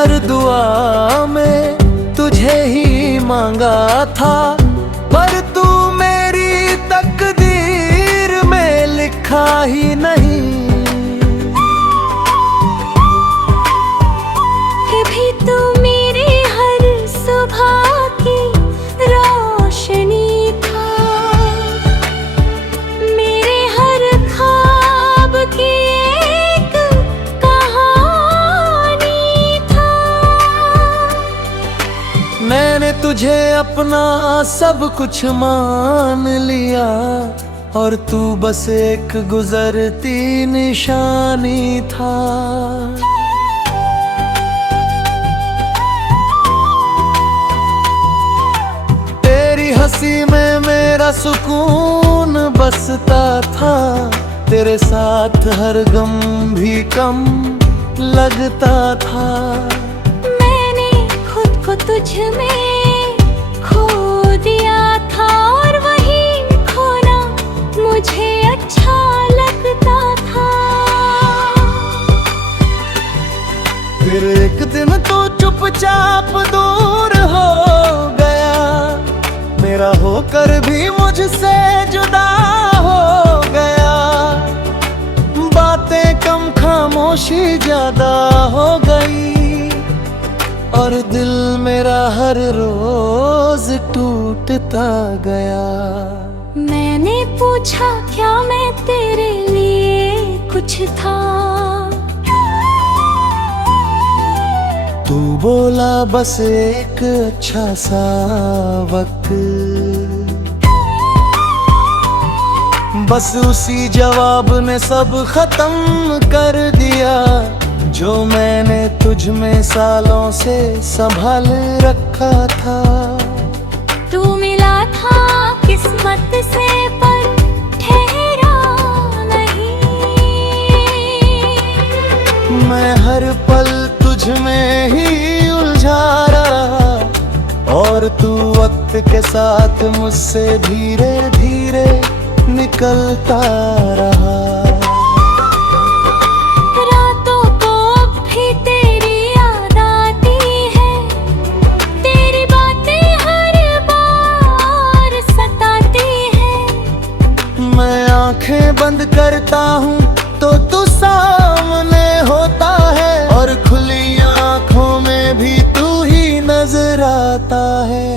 हर दुआ में तुझे ही मांगा था, पर तू मेरी तकदीर में लिखा ही नहीं। भी तू मेरे हर सुबह की रोशनी था, मेरे हर ख्वाब की एक कहानी था। मैंने तुझे अपना सब कुछ मान लिया, और तू बस एक गुजरती निशानी था। तेरी हंसी में मेरा सुकून बसता था, तेरे साथ हर गम भी कम लगता था। मैंने खुद को तुझ में खो दिया था, और वही खोना मुझे अच्छा लगता था। फिर एक दिन तो चुपचाप दूर हो गया, मेरा होकर भी मुझसे जुदा हो गया। बातें कम खामोशी ज्यादा हो गई, और दिल मेरा हर रोज टूटता गया। मैंने पूछा क्या मैं तेरे लिए कुछ था, तू बोला बस एक अच्छा सा वक्त। बस उसी जवाब ने सब खत्म कर दिया, जो मैंने तुझ में सालों से संभाल रखा था। तू मिला था किस्मत से पर ठहरा नहीं। मैं हर पल तुझ में ही उलझा रहा, और तू वक्त के साथ मुझसे धीरे धीरे निकलता रहा। रातों को अब भी तेरी याद आती है, तेरी बातें हर बार सताती है। मैं आंखें बंद करता हूँ तो तू सामने होता है, और खुली आंखों में भी तू ही नजर आता है।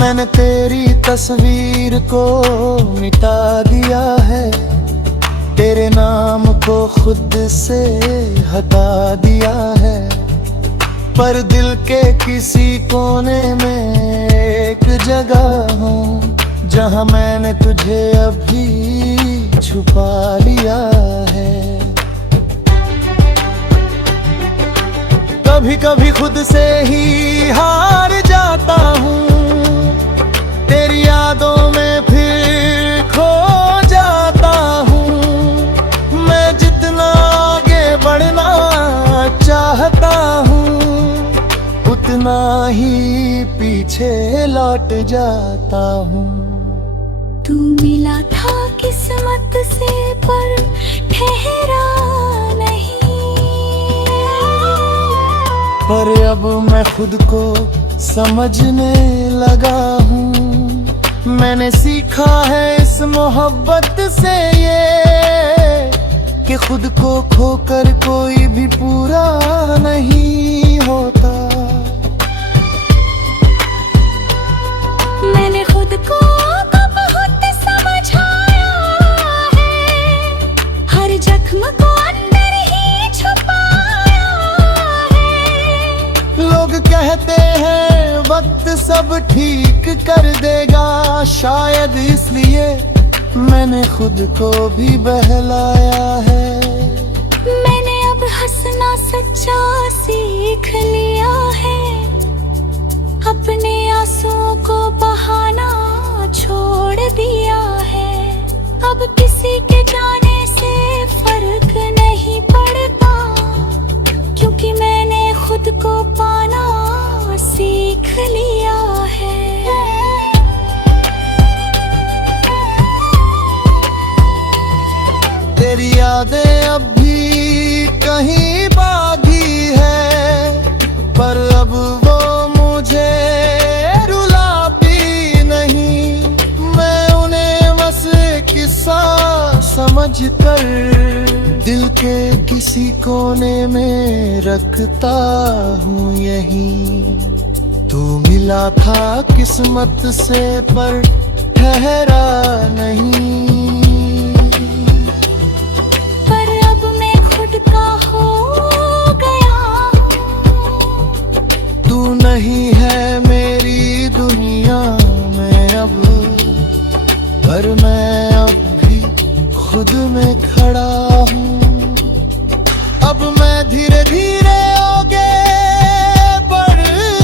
मैंने तेरी तस्वीर को मिटा दिया है, तेरे नाम को खुद से हटा दिया है, पर दिल के किसी कोने में एक जगह हूँ, जहाँ मैंने तुझे अभी छुपा लिया है। कभी कभी खुद से ही हार जाता हूँ, तेरी यादों में फिर खो जाता हूँ। मैं जितना आगे बढ़ना चाहता हूँ, उतना ही पीछे लौट जाता हूँ। तू मिला था किस्मत से पर ठहरा नहीं। पर अब मैं खुद को समझने लगा हूँ, मैंने सीखा है इस मोहब्बत से ये, कि खुद को खोकर कोई भी पूरा नहीं होता। मैंने खुद को बहुत समझाया है, हर जख्म को अंदर ही छुपाया है। लोग कहते हैं वक्त सब ठीक कर देगा, शायद इसलिए मैंने खुद को भी बहलाया है। मैंने अब हंसना सच्चा सीख लिया है, अपने आंसुओं को बहाना छोड़ दिया है। अब किसी के जाने से फर्क नहीं पड़ता, क्योंकि मैंने खुद को पाना सीख लिया है। तेरी यादें अब भी कहीं बागी है, पर अब वो मुझे रुलाती नहीं। मैं उन्हें बस किस्सा समझ कर दिल के किसी कोने में रखता हूँ यहीं। तू मिला था किस्मत से पर ठहरा नहीं, पर अब मैं खुद का हो गया हूँ। तू नहीं है मेरी दुनिया में अब, पर मैं अब भी खुद में खड़ा हूँ। अब मैं धीरे धीरे आगे बढ़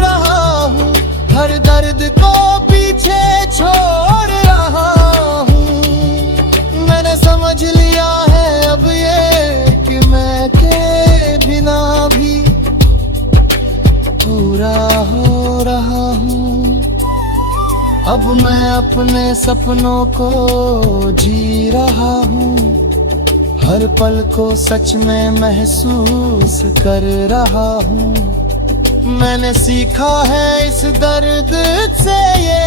रहा हूँ, हर दर्द को पीछे छोड़ रहा हूँ। मैंने समझ लिया है अब ये कि मैं के बिना भी पूरा हो रहा हूँ। अब मैं अपने सपनों को जी रहा हूँ, हर पल को सच में महसूस कर रहा हूँ। मैंने सीखा है इस दर्द से ये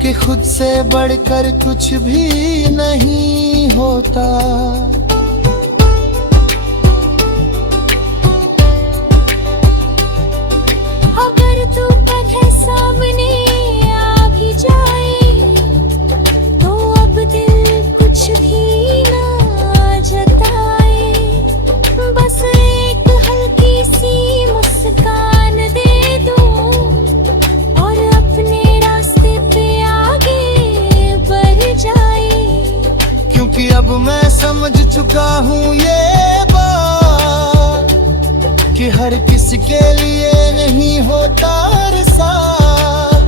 कि खुद से बढ़कर कुछ भी नहीं होता। अगर तू कभी सामने आ भी जाए तो अब दिल कुछ भी ना जताए। बस एक हल्की सी मुस्कान दे दूं और अपने रास्ते पे आगे बढ़ जाए। क्योंकि अब मैं समझ चुका हूँ ये बात कि हर किसी के लिए नहीं होता हर साथ।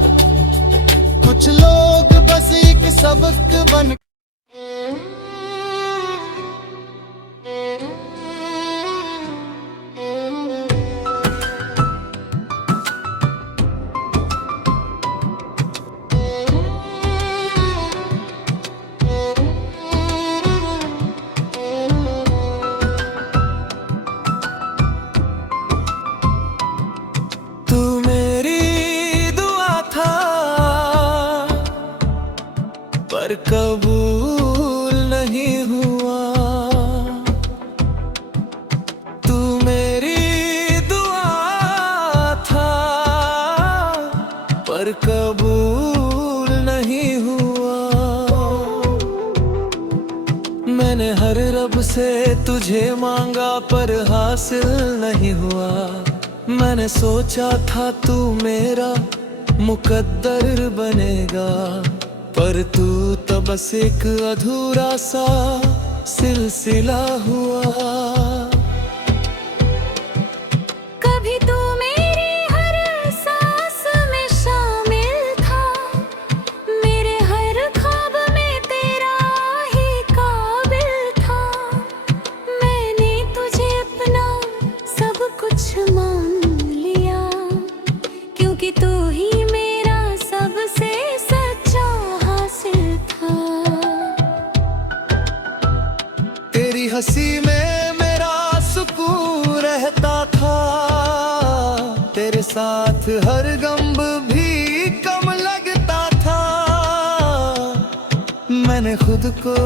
कुछ लोग बस एक सबक बन पर कबूल नहीं हुआ। तू मेरी दुआ था पर कबूल नहीं हुआ। मैंने हर रब से तुझे मांगा पर हासिल नहीं हुआ। मैंने सोचा था तू मेरा मुकद्दर बनेगा, पर तू तो बस एक अधूरा सा सिलसिला हुआ। कभी तू मेरी हर सांस में शामिल था, मेरे हर ख्वाब में तेरा ही काबिल था। मैंने तुझे अपना सब कुछ मान लिया, क्योंकि तू ही मेरा सबसे सच्चा हासिल था। तेरी हंसी में मेरा सुकून रहता था, तेरे साथ हर गम भी कम लगता था। मैंने खुद को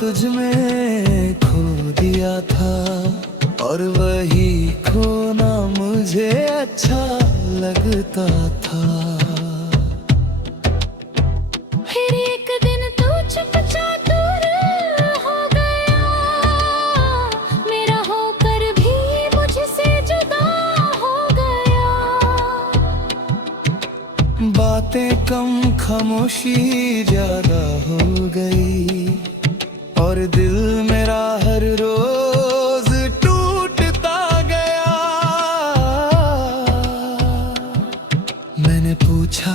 तुझ में खो दिया था, और वही खोना मुझे अच्छा लगता था। फिर एक दिन तू चुपचाप दूर हो गया, मेरा होकर भी मुझसे जुदा हो गया। बातें कम खामोशी ज्यादा हो गई, और दिल मेरा हर रोज टूटता गया। मैंने पूछा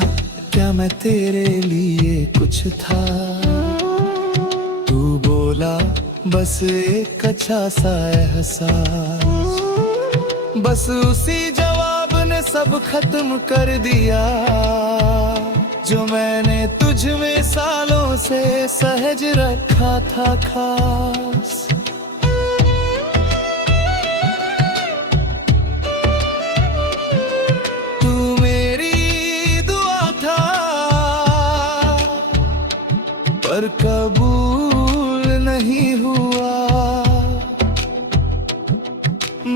क्या मैं तेरे लिए कुछ था, तू बोला बस एक अच्छा सा एहसास। बस उसी जवाब ने सब खत्म कर दिया, जो मैंने तुझ में सालों से सहज रखा था खास। तू मेरी दुआ था पर कबूल नहीं हुआ।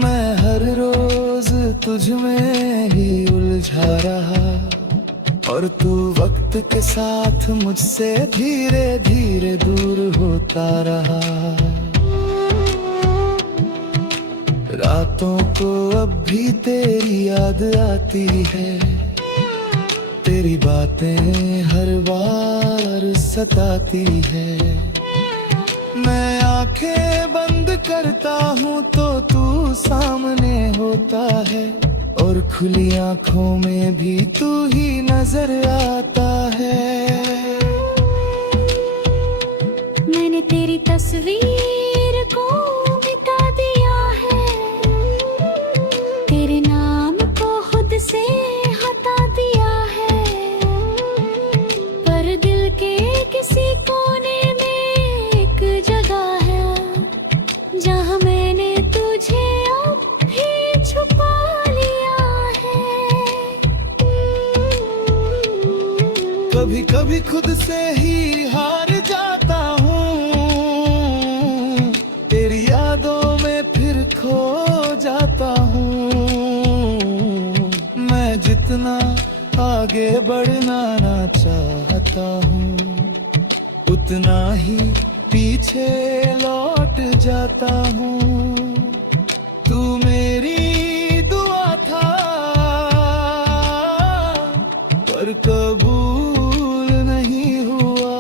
मैं हर रोज तुझ में ही उलझा रहा और तू वक्त के साथ मुझसे धीरे धीरे दूर होता रहा। रातों को अब भी तेरी याद आती है, तेरी बातें हर बार सताती है। मैं आंखें बंद करता हूँ तो तू सामने होता है और खुली आंखों में भी तू ही नजर आता है। मैंने तेरी तस्वीर को मिटा दिया है, तेरे नाम को खुद से हटा दिया है। पर दिल के किसी कोने में एक जगह है जहाँ मैंने तुझे अब भी छुपा लिया है। कभी कभी खुद से ही हार जाता हूँ, तेरी यादों में फिर खो जाता हूँ। मैं जितना आगे बढ़ना ना चाहता हूँ उतना ही पीछे लौट जाता हूँ। तू मेरी दुआ था पर कबूल नहीं हुआ।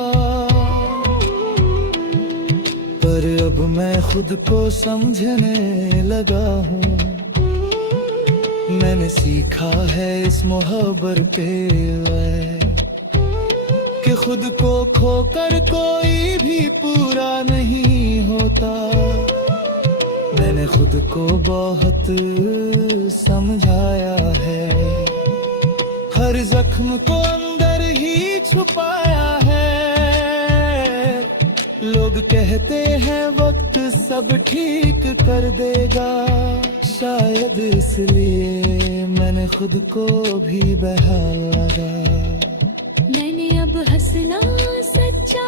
पर अब मैं खुद को समझने लगा हूँ, मैंने सीखा है इस मोहब्बत पे कि खुद को खोकर कोई भी पूरा नहीं होता। मैंने खुद को बहुत समझाया है, हर जख्म को अंदर ही छुपाया है। लोग कहते हैं वक्त सब ठीक कर देगा, शायद इसलिए मैंने खुद को भी बहा लगा। मैंने अब हंसना सच्चा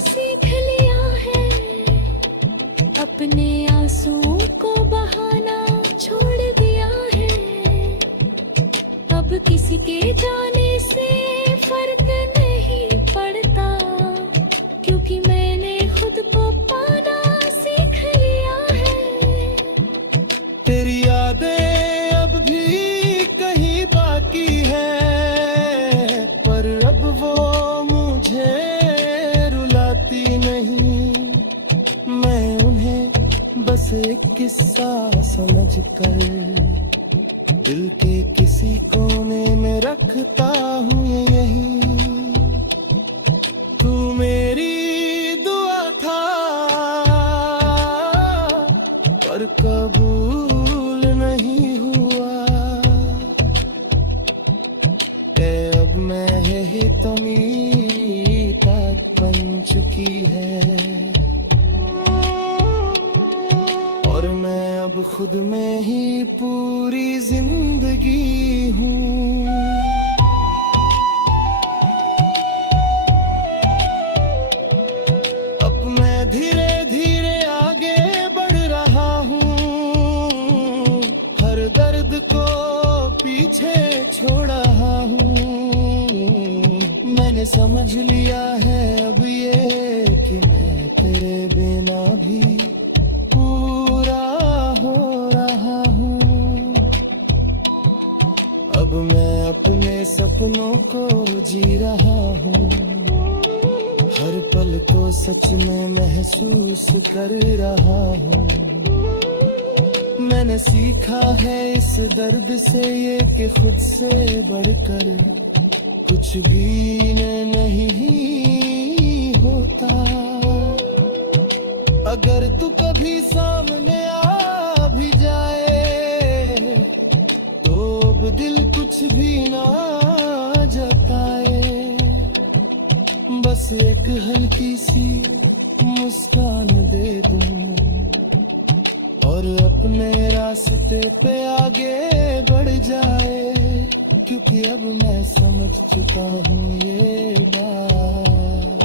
सीख लिया है, अपने आंसुओं को बहाना छोड़ दिया है। अब किसी के जाने से फर्क नहीं पड़ता, क्योंकि मैंने खुद को पाना सीख लिया है। तेरी यादें अब भी कहीं बाकी है, पर अब वो मुझे रुलाती नहीं। मैं उन्हें बस एक किस्सा समझकर दिल के किसी कोने में रखता हूँ यही। तू मेरी दुआ था पर कबूल नहीं हुआ। अब मैं ही तुम्हीं तक बन चुकी है और मैं अब खुद में ही पूरी जिंदगी हूँ। अब मैं धीरे धीरे आगे बढ़ रहा हूँ, हर दर्द को पीछे छोड़ रहा हूँ। मैंने समझ लिया है अब ये कि मैं तेरे बिना भी पूरा हो रहा हूँ। अब मैं अपने सपनों को जी रहा हूँ, हर पल को सच में महसूस कर रहा हूँ। मैंने सीखा है इस दर्द से ये कि खुद से बढ़कर कुछ भी नहीं होता। अगर तू कभी सामने आ भी जाए तो अब दिल कुछ भी ना जताए। बस एक हल्की सी मुस्कान दे दूं और अपने रास्ते पे आगे बढ़ जाए, क्योंकि अब मैं समझ चुका हूँ ये बात।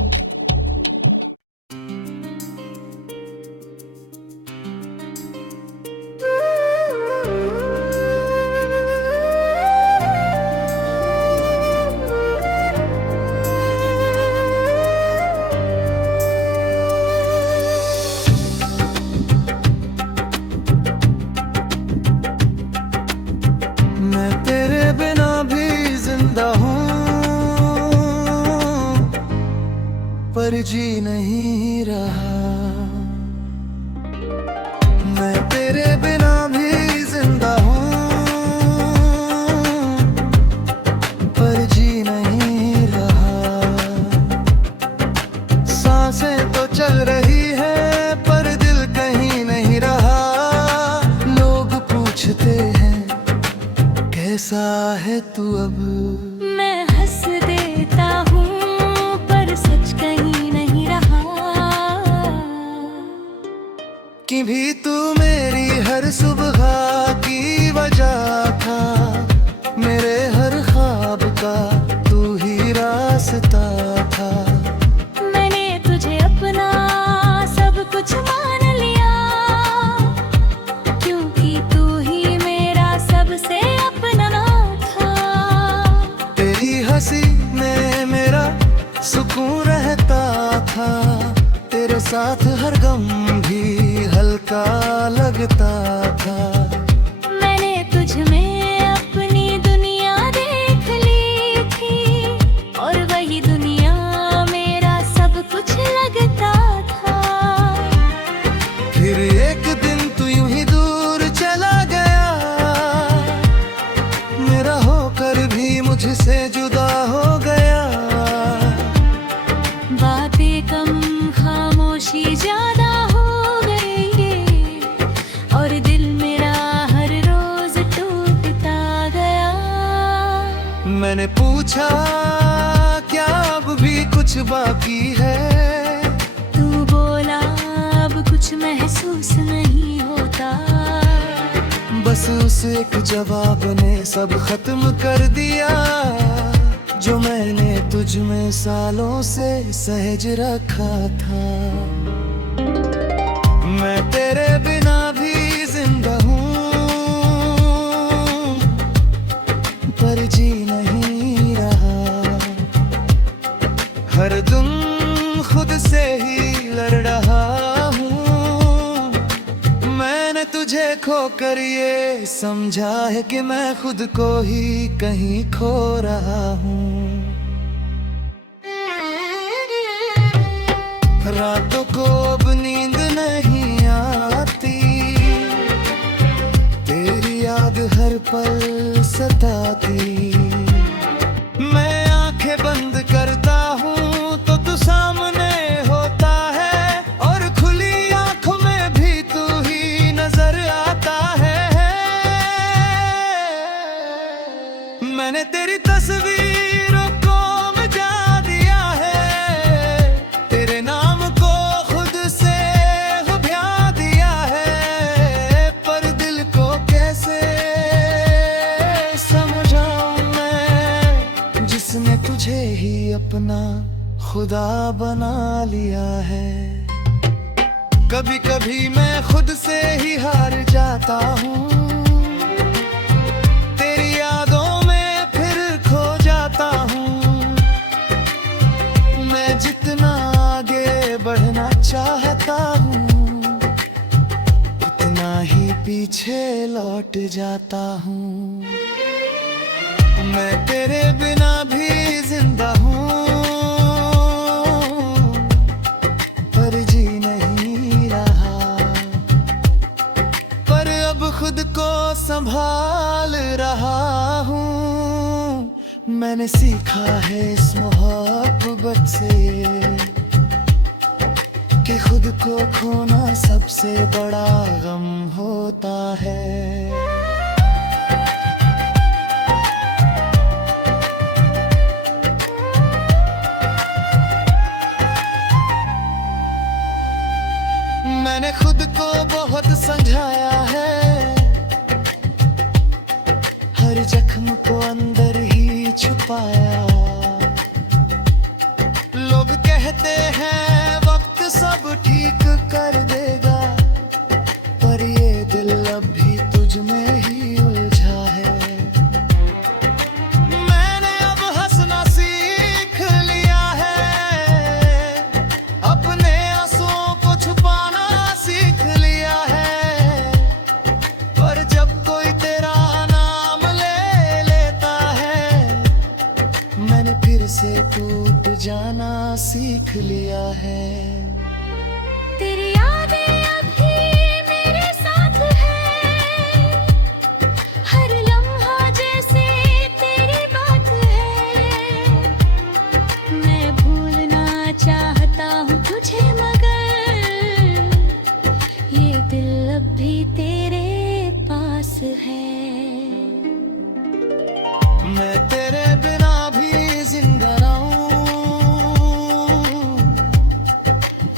मैं तेरे बिना भी जिंदा हूँ, पर जी नहीं रहा। मैं तेरे बिना भी जिंदा हूँ, पर जी नहीं रहा। सांसें तो चल रही है पर दिल कहीं नहीं रहा। लोग पूछते हैं कैसा है तू अब। मैं हंस देता हूँ पर सच कहीं नहीं रहा। कि भी तू मेरी हर सुबह की वजह था, मेरे हर ख्वाब का तू ही रास्ता था। मैंने तुझे अपना सब कुछ मान लिया, क्योंकि तू ही मेरा सबसे अपना था। तेरी हंसी में मेरा सुकून रहता था, तेरे साथ हर गम भी हल्का लगता था। मैंने तुझ में अपनी दुनिया देख ली थी, और वही दुनिया मेरा सब कुछ लगता था। फिर एक दिन तू यूं ही दूर चला गया, मेरा होकर भी मुझसे जुदा हो गया। बातें कम खामोशी ज्यादा हो गई, और दिल मेरा हर रोज टूटता गया। मैंने पूछा क्या अब भी कुछ बाकी है, तू बोला अब कुछ महसूस नहीं होता। बस उस एक जवाब ने सब खत्म कर दिया, जो मैंने तुझ में सालों से सहज रखा था। मैं तेरे बिना भी जिंदा हूँ, पर जी नहीं रहा। हर दम खुद से ही लड़ रहा हूँ। मैंने तुझे खोकर ये समझा है कि मैं खुद को ही कहीं खो रहा हूँ। रातों को अब नींद नहीं आती, तेरी याद हर पल सताती। मैं आंखें बंद करता हूँ तो तू सामने होता है, और खुली आंखों में भी तू ही नजर आता है। मैंने तेरी तस्वीरों को मिटा दिया है, तेरे नाम को खुद से भुला दिया है। पर दिल को कैसे समझाऊं मैं, जिसने तुझे ही अपना खुदा बना लिया है। कभी कभी मैं खुद से ही हार जाता हूँ, तेरी यादों में फिर खो जाता हूँ। मैं जितना आगे बढ़ना चाहता हूँ, उतना ही पीछे लौट जाता हूँ। मैं तेरे बिना भी जिंदा हूँ, पर जी नहीं रहा। पर अब खुद को संभाल रहा हूँ। मैंने सीखा है इस मोहब्बत से कि खुद को खोना सबसे बड़ा गम होता है। मैंने खुद को बहुत समझाया है, हर जख्म को अंदर ही छुपाया। लोग कहते हैं वक्त सब ठीक कर देगा, पर ये दिल अब भी तुझ में ही उलझा है। मैंने अब हंसना सीख लिया है, अपने आंसुओं को छुपाना सीख लिया है, पर जब कोई तेरा नाम ले लेता है, मैंने फिर से टूट जाना सीख लिया है। तेरी यादें अभी मेरे साथ है, हर लम्हा जैसे तेरी बात है। मैं भूलना चाहता हूँ तुझे, मगर ये दिल अब भी तेरे पास है। मैं तेरे बिना भी जिंदा रहूं,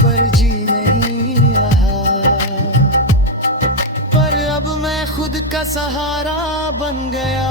पर जी नहीं रहा, पर अब मैं खुद का सहारा बन गया।